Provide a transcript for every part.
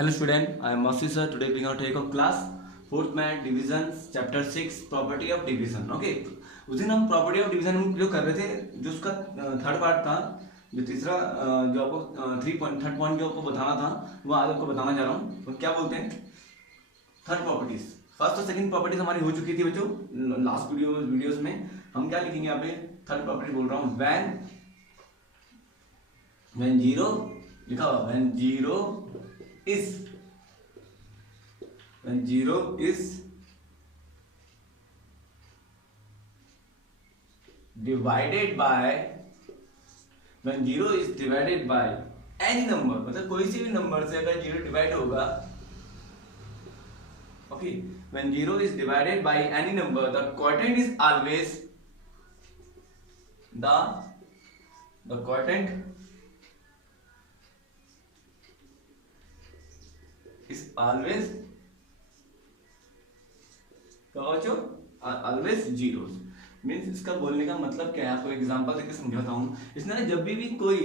Hello student, I am Masi sir. Today we are going to take up class 4th math divisions chapter 6 property of division. Okay, उस दिन हम property of division जो कर रहे थे, जो उसका थर्ड पार्ट था, जो तीसरा जो आपको थर्ड पॉइंट जो आपको बताना था वो आज आपको बताना जा रहा हूँ। तो क्या बोलते हैं थर्ड प्रॉपर्टीज। फर्स्ट और सेकंड प्रॉपर्टीज हमारी हो चुकी थी बच्चों लास्ट वीडियोस में। हम क्या लिखेंगे यहाँ पे थर्ड प्रॉपर्टी बोल रहा हूँ व्हेन जीरो लिखा हुआ when zero is divided by any number, मतलब कोई सी भी नंबर से अगर जीरो डिवाइड होगा, okay, when zero is divided by any number the quotient is always the quotient is always always zero. Means इसका बोलने का मतलब क्या है, आपको एग्जांपल देके समझाता हूँ। इसमें ना जब भी कोई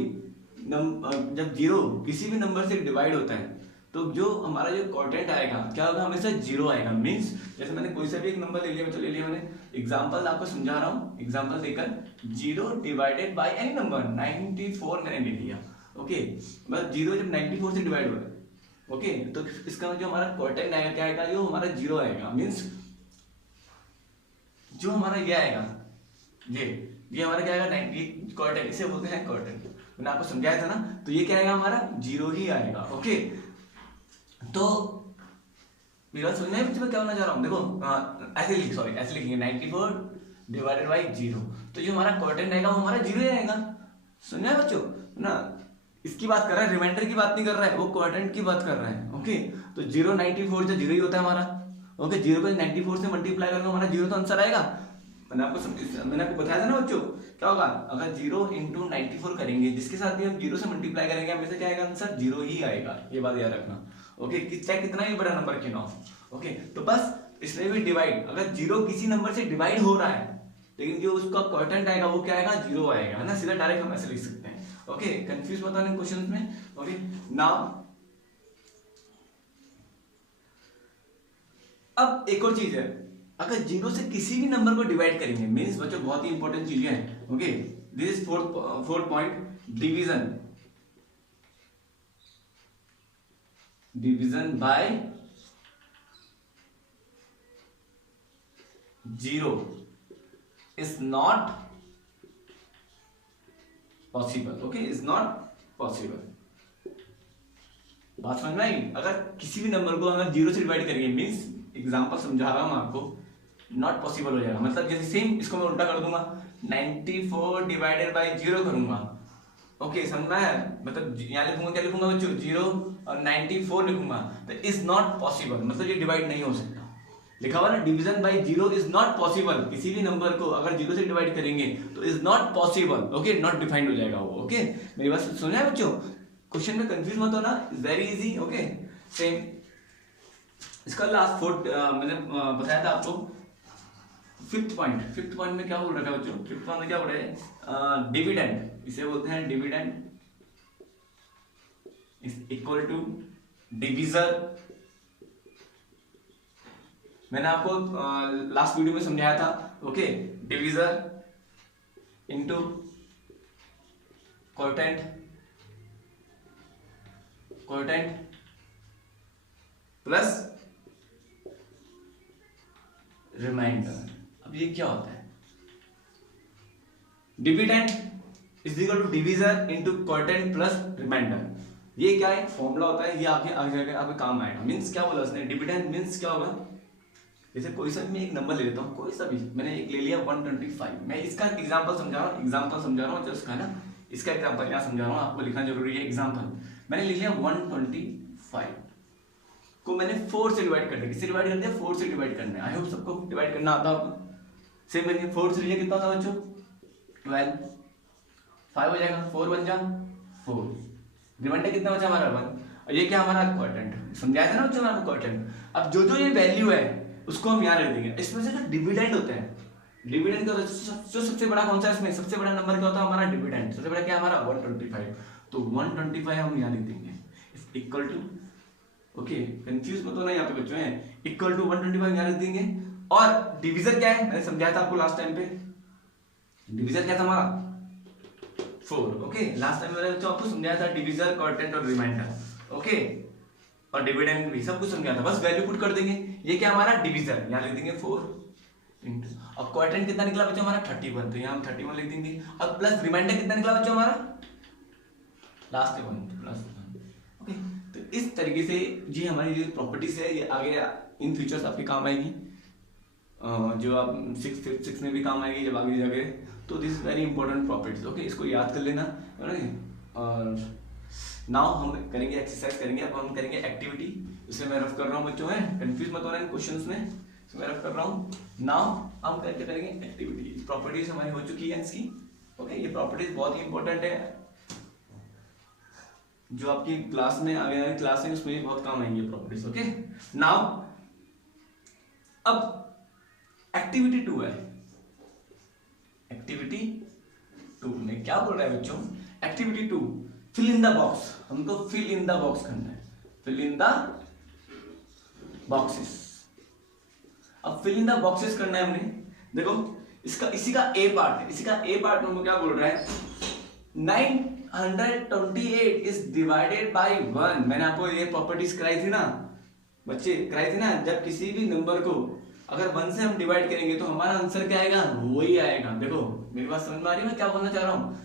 जब जीरो किसी भी नंबर से डिवाइड होता है तो जो हमारा जो क्वोटिएंट आएगा क्या होगा, हमेशा जीरो आएगा। मीन्स जैसे मैंने कोई सा भी एक नंबर ले लिया, ले लिया मैंने एग्जांपल आपको समझा रहा हूँ। एग्जांपल देकर zero divided by any number 94 मैंने ले लिया। ओके, मतलब जीरो जब 94 से डिवाइड हो रहा है, ओके, तो इसका जो हमारा क्वोटिएंट आएगा क्या आएगा, जो हमारा जीरो आएगा। मीन्स जो हमारा ये आएगा ये हमारा क्या आएगा 90 क्वोटिएंट, इसे बोलते हैं क्वोटिएंट। मैंने आपको समझाया था ना, तो ये क्या आएगा हमारा जीरो ही आएगा। ओके, तो मेरा समझ में बच्चे क्या होना चाह रहा हूँ, देखो ऐसे लिखेंगे 94 डिवाइडेड बाई जीरो, तो जो हमारा क्वोटिएंट आएगा वो हमारा जीरो ही आएगा। समझा है बच्चों ना, इसकी बात कर रहा है, रिमाइंडर की बात नहीं कर रहा है, वो क्वोटिएंट की बात कर रहा है। ओके, तो जीरो 94 से जीरो ही होता है हमारा। ओके, जीरो को 94 से मल्टीप्लाई करेंगे हमारा जीरो तो आंसर आएगा। मैंने आपको बताया था ना बच्चों, क्या होगा अगर जीरो इंटू 94 करेंगे, जिसके साथ भी हम जीरो से मल्टीप्लाई करेंगे हमेशा क्या आएगा आंसर जीरो ही आएगा। ये बात याद रखना। ओके, चाहे कितना ही बड़ा नंबर क्यों ना हो। ओके, तो बस इसमें भी डिवाइड, अगर जीरो किसी नंबर से डिवाइड हो रहा है लेकिन जो उसका क्वोटिएंट आएगा वो क्या आएगा, जीरो आएगा, है ना। सीधा डायरेक्ट हम ऐसे लिख सकते हैं। ओके, कंफ्यूज मत होना क्वेश्चन में। ओके, नाउ अब एक और चीज है, अगर जीरो से किसी भी नंबर को डिवाइड करेंगे, मींस बच्चों बहुत ही इंपॉर्टेंट चीजें हैं। Okay, this is fourth point, division by zero is not possible. Okay, is not possible. बात समझ में आई? अगर किसी भी नंबर को अगर जीरो से डिवाइड करेंगे, मींस एग्जांपल समझा रहा हूं आपको, नॉट पॉसिबल हो जाएगा। मतलब जैसे सेम इसको मैं उल्टा कर दूंगा, 94 डिवाइडेड बाय जीरो करूंगा। ओके, समझना है? मतलब यहां लिखूंगा, क्या लिखूंगा बच्चों, जीरो और 94 लिखूंगा, तो इज नॉट पॉसिबल, मतलब ये डिवाइड नहीं हो सकता। लिखा हुआ ना, division by zero is not possible. किसी भी नंबर को अगर जीरो से डिवाइड करेंगे तो is not possible. Okay, not defined हो जाएगा वो। ओके, मेरी बात सुना है बच्चों? क्वेश्चन में कंफ्यूज मत होना, वेरी इजी। ओके, सेम इसका लास्ट फोर्थ मैंने बताया था आपको। फिफ्थ पॉइंट में क्या बोल रखा है बच्चों, फिफ्थ पॉइंट में क्या बोल रहे हैं, डिविडेंड, इसे बोलते हैं dividend is equal to divisor. मैंने आपको लास्ट वीडियो में समझाया था। Okay, divisor into quotient plus remainder. अब ये क्या होता है, dividend is equal to divisor into quotient plus remainder. ये क्या है, फॉर्मूला होता है, ये आगे आपके काम आएगा। मींस क्या बोला उसने, डिविडेंड मींस क्या होगा, जैसे कोई सा भी मैं एक नंबर ले लेता हूँ, कोई सा भी मैंने एक ले लिया 125। मैं इसका एग्जांपल समझा रहा हूँ जस्ट का ना, इसका एग्जांपल यहाँ समझा रहा हूँ, आपको लिखना जरूरी है। एग्जांपल मैंने ले लिया 125 को मैंने 4 से डिवाइड कर दिया। किससे डिवाइड कर दिया, 4 से डिवाइड करना है। आई होप सबको डिवाइड करना आता होगा। सेम करिए, 4 से लिया कितना होता है बच्चों, 12, 5 हो जाएगा, 4 बन जा 4, रिमाइंडर कितना बचा हमारा 1। और ये क्या हमारा क्वोटिएंट, समझाया था ना बच्चों हमारा क्वोटिएंट। अब जो ये वैल्यू है उसको हम यहाँ रख देंगे। इसमें से जो डिविडेंड होते हैं, डिविडेंड का जो सबसे बड़ा कौन सा है, इसमें सबसे बड़ा नंबर क्या होता है हमारा, डिविडेंड। सबसे बड़ा क्या हमारा 125, तो 125 हम यहाँ लिख देंगे इक्वल टू ओके कंफ्यूज मत होना यहाँ पे बच्चों है, इक्वल टू 125 यहाँ लिख देंगे। और डिवीजर क्या है, मैंने समझाया था आपको लास्ट टाइम पे, डिवीजर क्या था हमारा 4। ओके लास्ट टाइम मैंने बच्चों आपको समझाया था डिवीजर, क्वॉर्टेंट और रिमाइंडर। ओके और डिविडेंड भी सब कुछ समझाया था, बस वैल्यू पुट कर देंगे। ये क्या हमारा डिवीजर, यहाँ लिख देंगे 4 इंटू, और क्वॉर्टेंट कितना निकला बच्चों हमारा 31, तो यहाँ हम 31 लिख देंगे। और प्लस रिमाइंडर कितना निकला बच्चों हमारा लास्ट में 1 प्लस 1। ओके तो इस तरीके से जी हमारी जो प्रॉपर्टीज है ये आगे इन फ्यूचर्स आपके काम आएगी, जो आप 6 में भी काम आएगी जब आगे जाके। तो this is very important properties. Okay इसको याद कर लेना। और नाउ हम करेंगे एक्सरसाइज करेंगे, अब हम करेंगे एक्टिविटी। इसे मैं रफ कर रहा हूँ बच्चों है, कंफ्यूज मत होना इन क्वेश्चंस में, इसे मैं रफ कर रहा हूँ। नाउ हम करके करेंगे एक्टिविटी। प्रॉपर्टीज हमारी हो चुकी है इसकी। ओके ये प्रॉपर्टीज बहुत ही इंपॉर्टेंट है, जो आपकी क्लास में आगे वाली क्लास है उसमें बहुत काम आएंगे प्रॉपर्टीज। ओके नाउ अब एक्टिविटी 2 है। एक्टिविटी 2 में क्या बोल रहा है बच्चों, activity 2 fill in the box. हमको फिल इन द बॉक्स करना है, फिल इन द बॉक्सेस। अब फिल इन द बॉक्सेस करना है हमने, देखो इसका इसी का ए पार्ट है, इसी का ए पार्ट में हमको क्या बोल रहा है 928 इज डिवाइडेड बाय 1। मैंने आपको ये प्रॉपर्टीज कराई थी ना बच्चे, कराई थी ना, जब किसी भी नंबर को अगर 1 से हम डिवाइड करेंगे तो हमारा आंसर क्या आएगा, वही आएगा। देखो मेरी बात समझ में आ रही है मैं क्या बोलना चाह रहा हूँ।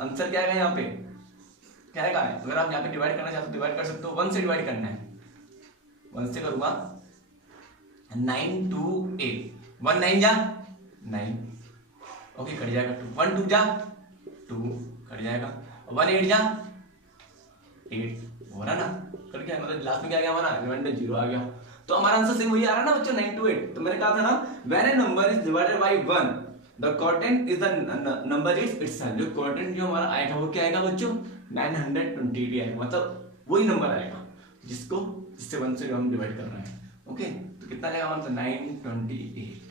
आंसर क्या आएगा यहाँ पे, क्या आएगा, अगर आप यहाँ पे डिवाइड करना चाहते हो डिवाइड कर सकते हो, 1 से डिवाइड करना है, 1 से करूंगा 9 2 8, 1 9 जा 9, ओके कट जाएगा 2, 1 2 जा 2 कट जाएगा, 1 8 जा 8 हो रहा ना, कट गया, मतलब लास्ट में क्या आ गया हमारा रिमाइंडर 0 आ गया। तो हमारा आंसर सेम वही आ रहा है ना बच्चों 9 2 8। तो मैंने कहा था ना when A number is divided by 1 the quotient is the number itself. जो क्वोटिएंट जो हमारा आएगा वो क्या आएगा बच्चों 928 आएगा, मतलब वही नंबर आएगा जिससे 1 से हम डिवाइड कर रहे हैं। ओके तो कितना आएगा हमारा 928।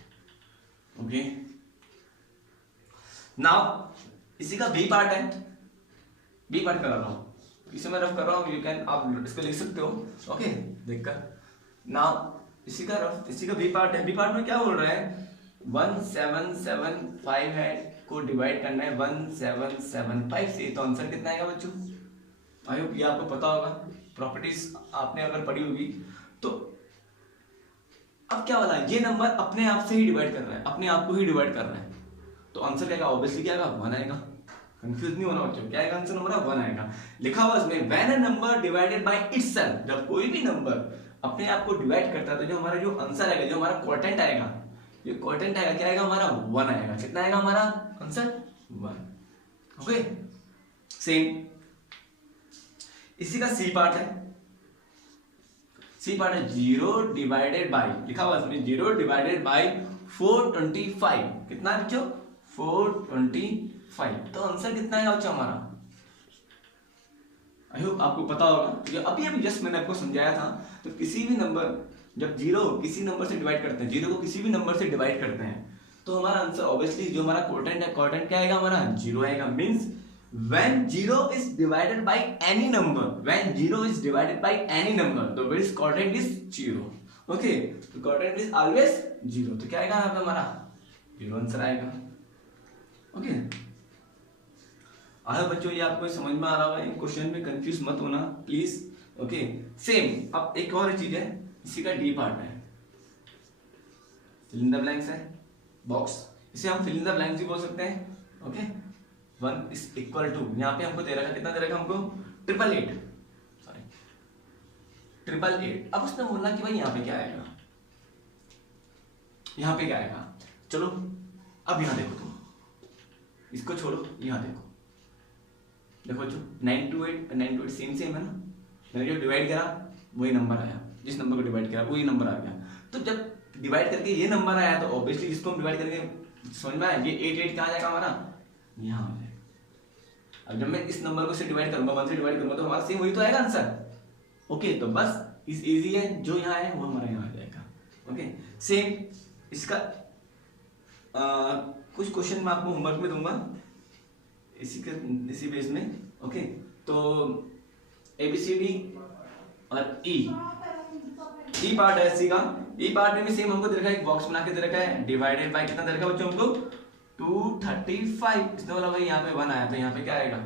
ओके नाउ इसी का बी पार्ट है, बी पार्ट कर रहा हूं, इसे मैं रफ कर रहा हूं, यू कैन आप इसको लिख सकते हो। ओके देखकर नाउ इसी का बी पार्ट है। बी पार्ट में क्या बोल रहा है 1775 है को डिवाइड करना है 1775 से, तो आंसर कितना आएगा बच्चों, आई होप ये आपको पता होगा, प्रॉपर्टीज आपने अगर पढ़ी होगी। तो अब क्या वाला है, ये नंबर अपने आप से ही डिवाइड कर रहा है, अपने आप को ही डिवाइड कर रहा है, तो आंसर क्या आएगा, ऑब्वियसली क्या आएगा 1 आएगा। कंफ्यूज नहीं होना बच्चों, क्या आएगा आंसर नंबर 1 आएगा। लिखा हुआ इसमें when a number divided by itself, जब कोई भी नंबर अपने आप को डिवाइड करता है तो जो हमारा जो आंसर आएगा, जो हमारा क्वोटिएंट आएगा, ये क्वोटिएंट आएगा क्या आएगा हमारा 1 आएगा। कितना आएगा हमारा आंसर 1। ओके सेम इसी का सी पार्ट है, सी पार्ट है 0 डिवाइडेड बाय, लिखा हुआ इसमें 0 डिवाइडेड बाय 425, कितना है बच्चों 425, तो आंसर कितना आएगा बच्चों हमारा, आई होप आपको पता होगा। अभी जस्ट मैंने आपको समझाया था। तो किसी भी नंबर जब 0 किसी नंबर से डिवाइड करते हैं, 0 को किसी भी नंबर से डिवाइड करते हैं, तो हमारा आंसर ऑब्वियसली जो हमारा क्वोटिएंट है, क्वोटिएंट क्या आएगा हमारा 0 आएगा। Means when 0 is divided by any number, when 0 is divided by any number, the its quotient is 0. Okay, तो quotient is always 0, तो क्या आएगा यहाँ पे हमारा 0 आंसर आएगा। ओके आगे बच्चों ये आपको समझ में आ रहा होगा, इन क्वेश्चन में कंफ्यूज मत होना प्लीज। ओके सेम अब एक और चीज है, इसी का डी पार्ट है, फिल इन द ब्लैंक्स है बॉक्स, इसे हम फिल इन द ब्लैंक्स भी बोल सकते हैं। ओके 1 इज इक्वल टू, यहाँ पे हमको दे रखा, कितना दे रखा हमको 888, सॉरी 888। अब उसने बोलना कि भाई यहाँ पे क्या आएगा, यहाँ पे क्या आएगा, चलो अब यहाँ देखो तुम, इसको छोड़ो यहाँ देखो, देखो जो 928 सेम है ना, मैंने जो डिवाइड करा वही नंबर आया, जिस नंबर को डिवाइड करा वही नंबर आ गया। तो जब डिवाइड करके ये नंबर आया तो ऑब्वियसली जिसको हम डिवाइड करेंगे समझ में आया, ये 88 कहाँ जाएगा हमारा यहाँ आ जाएगा। अब जब मैं इस नंबर को से डिवाइड करूंगा 1 से डिवाइड करूंगा तो हमारा सेम वही तो आएगा आंसर। ओके तो बस इस इजी है, जो यहाँ है वो हमारा यहाँ आ जाएगा। ओके सेम इसका कुछ क्वेश्चन मैं आपको होमवर्क में दूंगा इसी बेस में। ओके तो ABCD और ई पार्ट है सी का। ई पार्ट में भी सेम हमको दे रखा है, एक बॉक्स बना के दे रखा है, डिवाइडेड बाय कितना दे रखा है बच्चों हमको 235। इसने बोला भाई यहाँ पे 1 आया तो यहाँ पे क्या आएगा,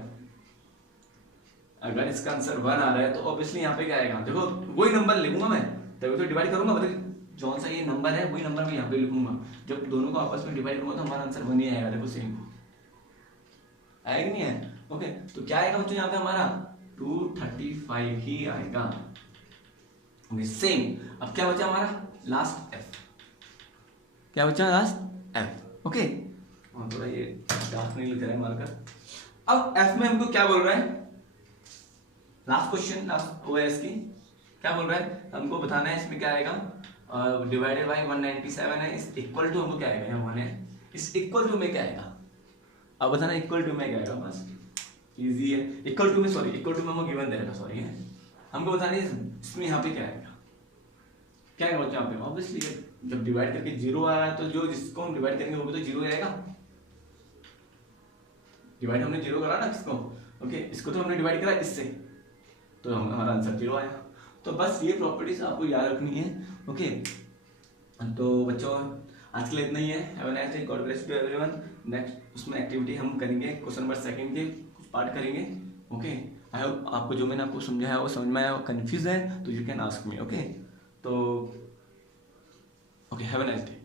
अगर इसका आंसर 1 आ रहा है तो ऑब्वियसली यहाँ पे क्या आएगा, देखो वही नंबर लिखूंगा मैं, तभी तो डिवाइड करूंगा, मतलब जौन सा ये नंबर है वही नंबर मैं यहाँ पे लिखूंगा। जब दोनों को आपस में डिवाइड करूंगा तो हमारा आंसर 1 ही आएगा, देखो सेम आएगा नहीं है। ओके तो क्या आएगा बच्चों यहाँ पे हमारा 235 ही आएगा। Okay same. अब क्या बचा हमारा लास्ट एफ, क्या बचा लास्ट एफ। ओके थोड़ा ये डार्क नहीं लग रहा है मार्कर। अब एफ में हमको क्या बोल रहा है, लास्ट क्वेश्चन लास्ट ओएस की क्या बोल रहा है, हमको बताना है इसमें क्या आएगा, डिवाइडेड बाय 197 है, इस इक्वल टू हमको क्या आएगा, यहाँ 1 है, इस इक्वल टू में क्या आएगा, अब बताना इक्वल टू में क्या आएगा, बस इजी है। इक्वल टू में सॉरी इक्वल टू में हमको गिवन दे रखा, सॉरी है, हमको बताना है इसमें यहाँ पे क्या आएगा, क्या आएगा बच्चों यहाँ पे, ऑब्वियसली जब डिवाइड करके 0 आया है तो जो जिसको हम डिवाइड करेंगे वो भी तो 0 आएगा, डिवाइड हमने 0 करा ना किसको, ओके इसको तो हमने डिवाइड करा इससे, तो हमारा आंसर 0 आया। तो बस ये प्रॉपर्टीज आपको याद रखनी है। ओके तो बच्चों आज के लिए इतना ही है। Have a nice day, God bless you everyone. Next उसमें एक्टिविटी हम करेंगे, क्वेश्चन नंबर 2 के कुछ पार्ट करेंगे। ओके आई होप आपको जो मैंने आपको समझाया वो समझ में आया, कंफ्यूज है तो you can ask me. Okay तो okay have a nice day.